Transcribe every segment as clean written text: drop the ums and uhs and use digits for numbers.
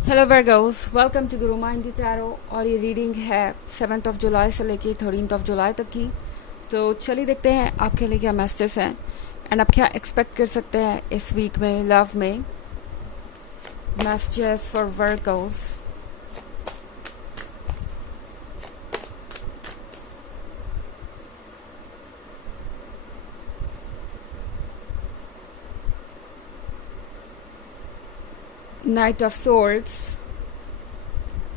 Hello Virgo's, welcome to Guru mind the tarot. और ये reading है 7 जुलाई से लेके 13 जुलाई तक की। तो चलिए देखते हैं आपके लिए क्या मैसेजेस हैं एंड आप क्या एक्सपेक्ट कर सकते हैं इस वीक में लव में। Messages for Virgo's. Knight of Swords,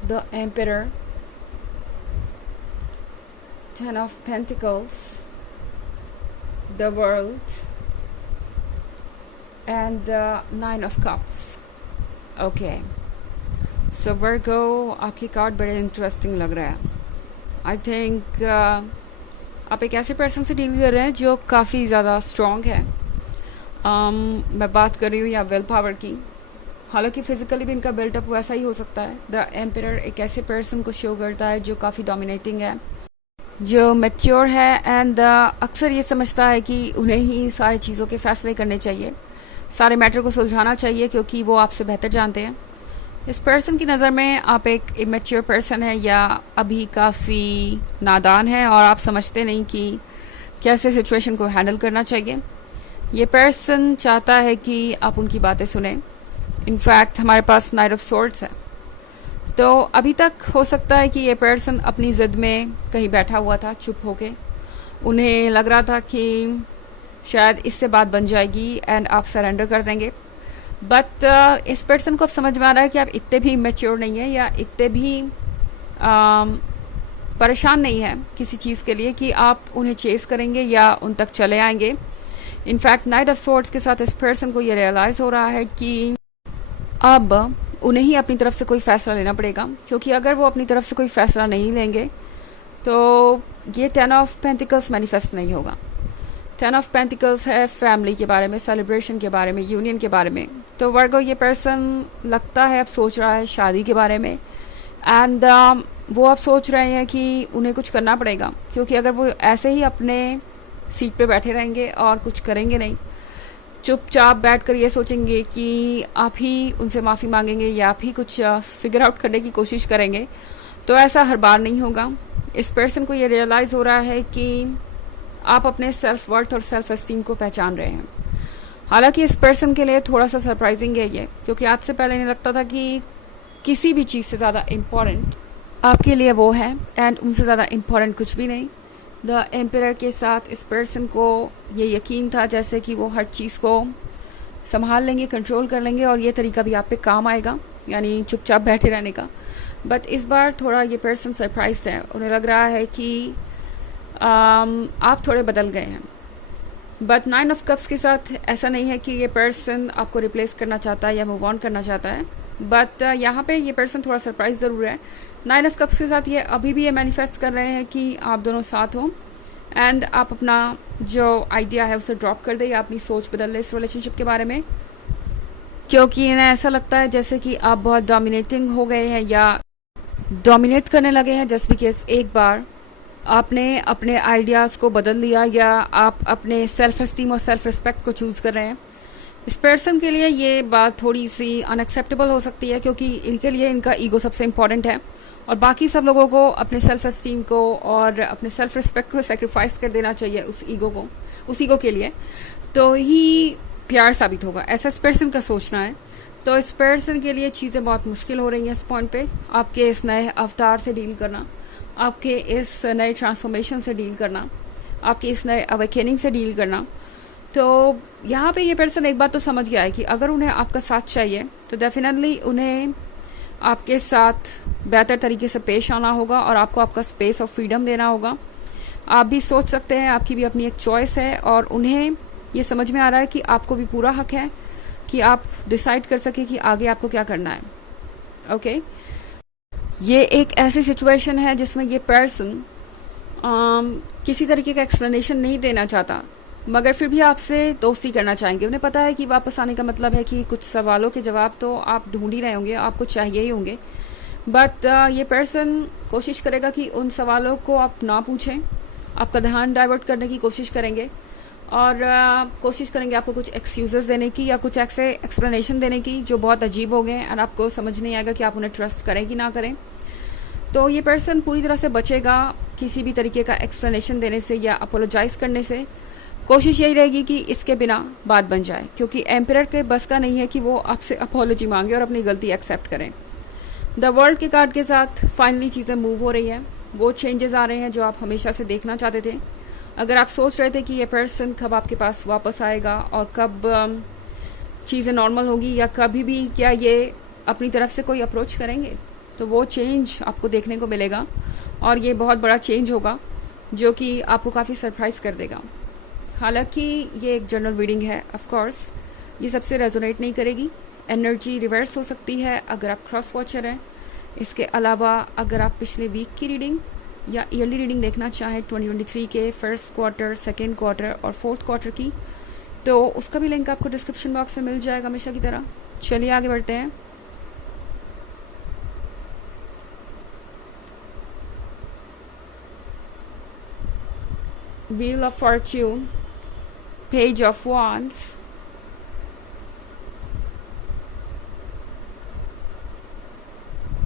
the Emperor, Ten of Pentacles, the World, and the Nine of Cups. Okay. So Virgo, आपकी कार्ड बड़े इंटरेस्टिंग लग रहा है। आई थिंक आप एक ऐसे पर्सन से डील कर रहे हैं जो काफ़ी ज़्यादा स्ट्रॉन्ग है। मैं बात कर रही हूँ या विल पावर की। हालांकि फिजिकली भी इनका बिल्टअप वैसा ही हो सकता है। द एम्परर एक ऐसे पर्सन को शो करता है जो काफ़ी डोमिनेटिंग है, जो मैच्योर है एंड अक्सर ये समझता है कि उन्हें ही सारी चीज़ों के फैसले करने चाहिए, सारे मैटर को सुलझाना चाहिए क्योंकि वो आपसे बेहतर जानते हैं। इस पर्सन की नज़र में आप एक इमेच्योर पर्सन है या अभी काफ़ी नादान है और आप समझते नहीं कि कैसे सिचुएशन को हैंडल करना चाहिए। ये पर्सन चाहता है कि आप उनकी बातें सुने। इनफैक्ट हमारे पास नाइट ऑफ सोर्ड्स है, तो अभी तक हो सकता है कि ये पर्सन अपनी ज़िद में कहीं बैठा हुआ था चुप होके। उन्हें लग रहा था कि शायद इससे बात बन जाएगी एंड आप सरेंडर कर देंगे। बट इस पर्सन को अब समझ में आ रहा है कि आप इतने भी मैच्योर नहीं है या इतने भी परेशान नहीं है किसी चीज़ के लिए कि आप उन्हें चेस करेंगे या उन तक चले आएंगे। इनफैक्ट नाइट ऑफ सोर्ड्स के साथ इस पर्सन को ये रियलाइज़ हो रहा है कि अब उन्हें ही अपनी तरफ से कोई फ़ैसला लेना पड़ेगा, क्योंकि अगर वो अपनी तरफ से कोई फ़ैसला नहीं लेंगे तो ये 10 ऑफ पेंटिकल्स मैनिफेस्ट नहीं होगा। 10 ऑफ पेंटिकल्स है फैमिली के बारे में, सेलिब्रेशन के बारे में, यूनियन के बारे में। तो वर्गो ये पर्सन लगता है अब सोच रहा है शादी के बारे में एंड वो अब सोच रहे हैं कि उन्हें कुछ करना पड़ेगा, क्योंकि अगर वो ऐसे ही अपने सीट पे बैठे रहेंगे और कुछ करेंगे नहीं, चुपचाप बैठकर ये सोचेंगे कि आप ही उनसे माफ़ी मांगेंगे या आप ही कुछ फिगर आउट करने की कोशिश करेंगे, तो ऐसा हर बार नहीं होगा। इस पर्सन को ये रियलाइज़ हो रहा है कि आप अपने सेल्फ वर्थ और सेल्फ एस्टीम को पहचान रहे हैं। हालांकि इस पर्सन के लिए थोड़ा सा सरप्राइजिंग है ये, क्योंकि आज से पहले नहीं लगता था कि किसी भी चीज़ से ज़्यादा इम्पॉर्टेंट आपके लिए वो है एंड उनसे ज़्यादा इम्पॉर्टेंट कुछ भी नहीं। द एम्परर के साथ इस पर्सन को ये यकीन था जैसे कि वो हर चीज़ को संभाल लेंगे, कंट्रोल कर लेंगे और ये तरीका भी आप पे काम आएगा, यानी चुपचाप बैठे रहने का। बट इस बार थोड़ा ये पर्सन सरप्राइज है। उन्हें लग रहा है कि आप थोड़े बदल गए हैं। बट 9 ऑफ कप्स के साथ ऐसा नहीं है कि ये पर्सन आपको रिप्लेस करना चाहता है या मूव ऑन करना चाहता है। बट यहाँ पे ये पर्सन थोड़ा सरप्राइज ज़रूर है। 9 ऑफ कप्स के साथ ये अभी भी ये मैनिफेस्ट कर रहे हैं कि आप दोनों साथ हो एंड आप अपना जो आइडिया है उसे ड्रॉप कर दे या अपनी सोच बदल ले इस रिलेशनशिप के बारे में, क्योंकि इन्हें ऐसा लगता है जैसे कि आप बहुत डोमिनेटिंग हो गए हैं या डोमिनेट करने लगे हैं, जस्ट बिकॉज एक बार आपने अपने आइडियाज़ को बदल लिया या आप अपने सेल्फ एस्टीम और सेल्फ रिस्पेक्ट को चूज़ कर रहे हैं। इस पर्सन के लिए ये बात थोड़ी सी अनएक्सेप्टेबल हो सकती है, क्योंकि इनके लिए इनका ईगो सबसे इम्पॉर्टेंट है और बाकी सब लोगों को अपने सेल्फ एस्टीम को और अपने सेल्फ रिस्पेक्ट को सेक्रीफाइस कर देना चाहिए उस ईगो के लिए, तो ही प्यार साबित होगा। ऐसा इस पर्सन का सोचना है। तो इस पर्सन के लिए चीज़ें बहुत मुश्किल हो रही हैं इस पॉइंट पे। आपके इस नए अवतार से डील करना, आपके इस नए ट्रांसफॉर्मेशन से डील करना, आपके इस नए अवेकेनिंग से डील करना। तो यहाँ पे ये पर्सन एक बात तो समझ गया है कि अगर उन्हें आपका साथ चाहिए तो डेफिनेटली उन्हें आपके साथ बेहतर तरीके से पेश आना होगा और आपको आपका स्पेस और फ्रीडम देना होगा। आप भी सोच सकते हैं, आपकी भी अपनी एक चॉइस है और उन्हें ये समझ में आ रहा है कि आपको भी पूरा हक है कि आप डिसाइड कर सके कि आगे आपको क्या करना है। ओके ये एक ऐसी सिचुएशन है जिसमें ये पर्सन किसी तरीके का एक्सप्लेनेशन नहीं देना चाहता, मगर फिर भी आपसे दोस्ती करना चाहेंगे। उन्हें पता है कि वापस आने का मतलब है कि कुछ सवालों के जवाब तो आप ढूंढ ही रहे होंगे, आपको चाहिए ही होंगे। बट ये पर्सन कोशिश करेगा कि उन सवालों को आप ना पूछें, आपका ध्यान डाइवर्ट करने की कोशिश करेंगे और कोशिश करेंगे आपको कुछ एक्सक्यूजेस देने की या कुछ ऐसे एक्सप्लेनेशन देने की जो बहुत अजीब हो गए और आपको समझ नहीं आएगा कि आप उन्हें ट्रस्ट करें कि ना करें। तो ये पर्सन पूरी तरह से बचेगा किसी भी तरीके का एक्सप्लेनेशन देने से या अपोलोजाइज करने से। कोशिश यही रहेगी कि इसके बिना बात बन जाए, क्योंकि एम्परर के बस का नहीं है कि वो आपसे अपोलॉजी मांगे और अपनी गलती एक्सेप्ट करें। द वर्ल्ड के कार्ड के साथ फाइनली चीज़ें मूव हो रही हैं, वो चेंजेस आ रहे हैं जो आप हमेशा से देखना चाहते थे। अगर आप सोच रहे थे कि ये पर्सन कब आपके पास वापस आएगा और कब चीज़ें नॉर्मल होगी या कभी भी क्या ये अपनी तरफ से कोई अप्रोच करेंगे, तो वो चेंज आपको देखने को मिलेगा और ये बहुत बड़ा चेंज होगा जो कि आपको काफ़ी सरप्राइज कर देगा। हालांकि ये एक जनरल रीडिंग है, ऑफ कोर्स ये सबसे रेजोनेट नहीं करेगी। एनर्जी रिवर्स हो सकती है अगर आप क्रॉस वॉचर हैं। इसके अलावा अगर आप पिछले वीक की रीडिंग या ईयरली रीडिंग देखना चाहें 2023 के फर्स्ट क्वार्टर, सेकेंड क्वार्टर और फोर्थ क्वार्टर की, तो उसका भी लिंक आपको डिस्क्रिप्शन बॉक्स में मिल जाएगा हमेशा की तरह। चलिए आगे बढ़ते हैं। Wheel of Fortune, page of wands,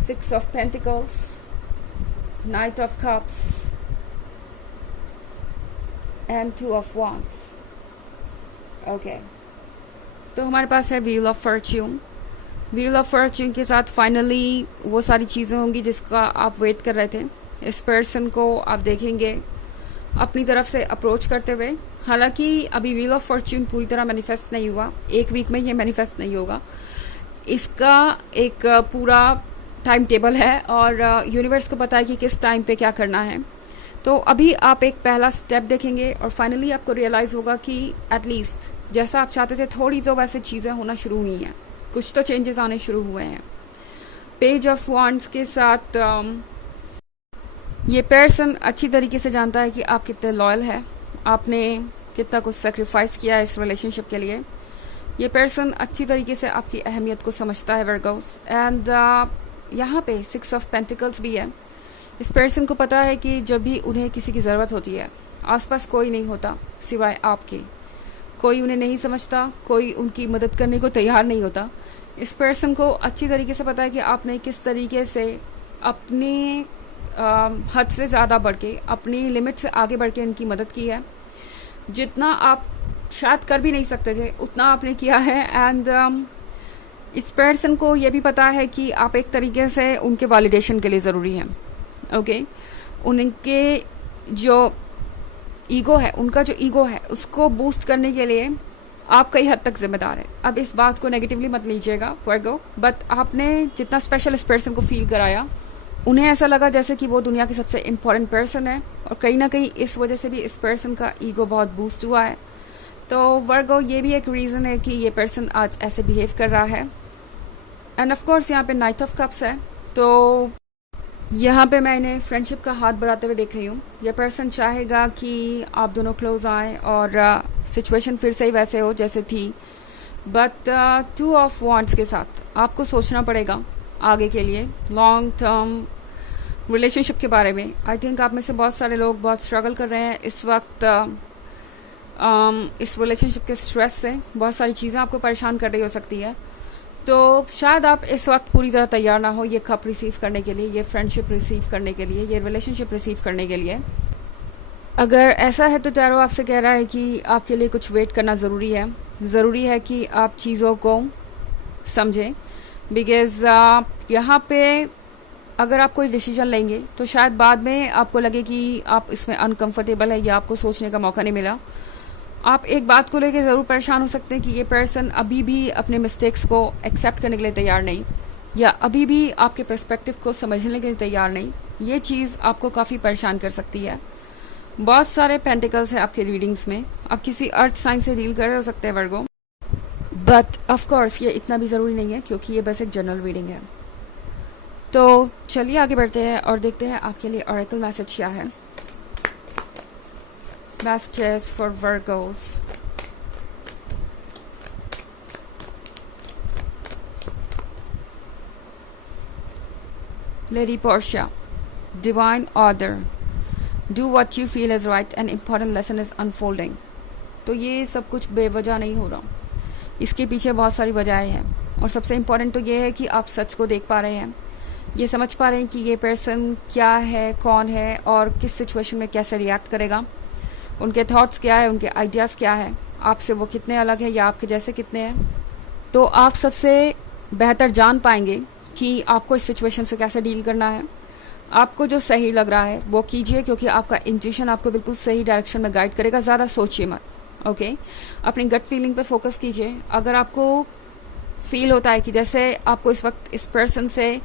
Six of Pentacles, Knight of Cups and Two of Wands. Okay. तो हमारे पास है wheel of Fortune. Wheel of Fortune के साथ फाइनली वो सारी चीज़ें होंगी जिसका आप वेट कर रहे थे। इस पर्सन को आप देखेंगे अपनी तरफ से अप्रोच करते हुए। हालांकि अभी व्हील ऑफ फॉर्च्यून पूरी तरह मैनिफेस्ट नहीं हुआ, एक वीक में ये मैनिफेस्ट नहीं होगा। इसका एक पूरा टाइम टेबल है और यूनिवर्स को पता है कि किस टाइम पे क्या करना है। तो अभी आप एक पहला स्टेप देखेंगे और फाइनली आपको रियलाइज़ होगा कि एटलीस्ट जैसा आप चाहते थे थोड़ी तो वैसे चीज़ें होना शुरू हुई हैं, कुछ तो चेंजेस आने शुरू हुए हैं। पेज ऑफ wands के साथ ये पर्सन अच्छी तरीके से जानता है कि आप कितने लॉयल है, आपने कितना कुछ सेक्रीफाइस किया है इस रिलेशनशिप के लिए। ये पर्सन अच्छी तरीके से आपकी अहमियत को समझता है वर्गोस। एंड यहाँ पे 6 ऑफ पेंटिकल्स भी है। इस पर्सन को पता है कि जब भी उन्हें किसी की ज़रूरत होती है आसपास कोई नहीं होता सिवाय आपके, कोई उन्हें नहीं समझता, कोई उनकी मदद करने को तैयार नहीं होता। इस पर्सन को अच्छी तरीके से पता है कि आपने किस तरीके से अपने हद से ज़्यादा बढ़ के, अपनी लिमिट से आगे बढ़ के इनकी मदद की है। जितना आप शायद कर भी नहीं सकते थे उतना आपने किया है। एंड इस पर्सन को ये भी पता है कि आप एक तरीके से उनके वैलिडेशन के लिए ज़रूरी हैं। ओके, उनके जो ईगो है, उनका जो ईगो है उसको बूस्ट करने के लिए आप कई हद तक जिम्मेदार हैं। अब इस बात को नेगेटिवली मत लीजिएगा वर्गो, बट आपने जितना स्पेशल इस पर्सन को फील कराया, उन्हें ऐसा लगा जैसे कि वो दुनिया की सबसे इम्पोर्टेंट पर्सन है और कहीं ना कहीं इस वजह से भी इस पर्सन का ईगो बहुत बूस्ट हुआ है। तो वर्गो ये भी एक रीज़न है कि ये पर्सन आज ऐसे बिहेव कर रहा है। एंड ऑफ कोर्स यहाँ पे नाइट ऑफ कप्स है, तो यहाँ पे मैं इन्हें फ्रेंडशिप का हाथ बढ़ाते हुए देख रही हूँ। यह पर्सन चाहेगा कि आप दोनों क्लोज आएँ और सिचुएशन फिर से ही वैसे हो जैसे थी। बट 2 ऑफ wands के साथ आपको सोचना पड़ेगा आगे के लिए, लॉन्ग टर्म रिलेशनशिप के बारे में। आई थिंक आप में से बहुत सारे लोग बहुत स्ट्रगल कर रहे हैं इस वक्त इस रिलेशनशिप के स्ट्रेस से। बहुत सारी चीज़ें आपको परेशान कर रही हो सकती है, तो शायद आप इस वक्त पूरी तरह तैयार ना हो ये कप रिसीव करने के लिए, ये फ्रेंडशिप रिसीव करने के लिए, ये रिलेशनशिप रिसीव करने के लिए। अगर ऐसा है तो टैरो आपसे कह रहा है कि आपके लिए कुछ वेट करना ज़रूरी है। ज़रूरी है कि आप चीज़ों को समझें, बिकॉज़ यहाँ पे अगर आप कोई डिसीजन लेंगे तो शायद बाद में आपको लगे कि आप इसमें अनकंफर्टेबल है या आपको सोचने का मौका नहीं मिला। आप एक बात को लेकर ज़रूर परेशान हो सकते हैं कि ये पर्सन अभी भी अपने मिस्टेक्स को एक्सेप्ट करने के लिए तैयार नहीं, या अभी भी आपके पर्सपेक्टिव को समझने के लिए तैयार नहीं। ये चीज़ आपको काफ़ी परेशान कर सकती है। बहुत सारे पेंटिकल्स हैं आपके रीडिंग्स में, आप किसी अर्थ साइन से डील कर रहे हो सकते हैं वर्गो, बट ऑफ कोर्स ये इतना भी ज़रूरी नहीं है क्योंकि ये बस एक जनरल रीडिंग है। तो चलिए आगे बढ़ते हैं और देखते हैं आपके लिए ऑरेकल मैसेज क्या है। Messages for Virgos. Lady Portia, divine order. Do what you feel is right. An important lesson is unfolding. तो ये सब कुछ बेवजह नहीं हो रहा, इसके पीछे बहुत सारी वजहें हैं। और सबसे इम्पॉर्टेंट तो ये है कि आप सच को देख पा रहे हैं, ये समझ पा रहे हैं कि ये पर्सन क्या है, कौन है और किस सिचुएशन में कैसे रिएक्ट करेगा, उनके थॉट्स क्या है, उनके आइडियाज़ क्या है, आपसे वो कितने अलग है या आपके जैसे कितने हैं। तो आप सबसे बेहतर जान पाएंगे कि आपको इस सिचुएशन से कैसे डील करना है। आपको जो सही लग रहा है वो कीजिए, क्योंकि आपका इंट्यूशन आपको बिल्कुल सही डायरेक्शन में गाइड करेगा। ज़्यादा सोचिए मत, ओके? अपनी गट फीलिंग पे फोकस कीजिए। अगर आपको फील होता है कि जैसे आपको इस वक्त इस पर्सन से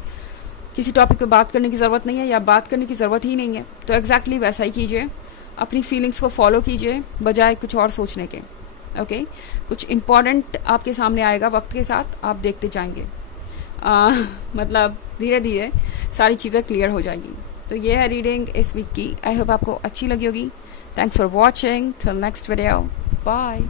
किसी टॉपिक पे बात करने की ज़रूरत नहीं है या बात करने की ज़रूरत ही नहीं है, तो एग्जैक्टली वैसा ही कीजिए। अपनी फीलिंग्स को फॉलो कीजिए बजाय कुछ और सोचने के, ओके? कुछ इम्पॉर्टेंट आपके सामने आएगा वक्त के साथ, आप देखते जाएंगे। मतलब धीरे धीरे सारी चीज़ें क्लियर हो जाएगी। तो ये है रीडिंग इस वीक की। आई होप आपको अच्छी लगी होगी। Thanks for watching. Till next video, bye.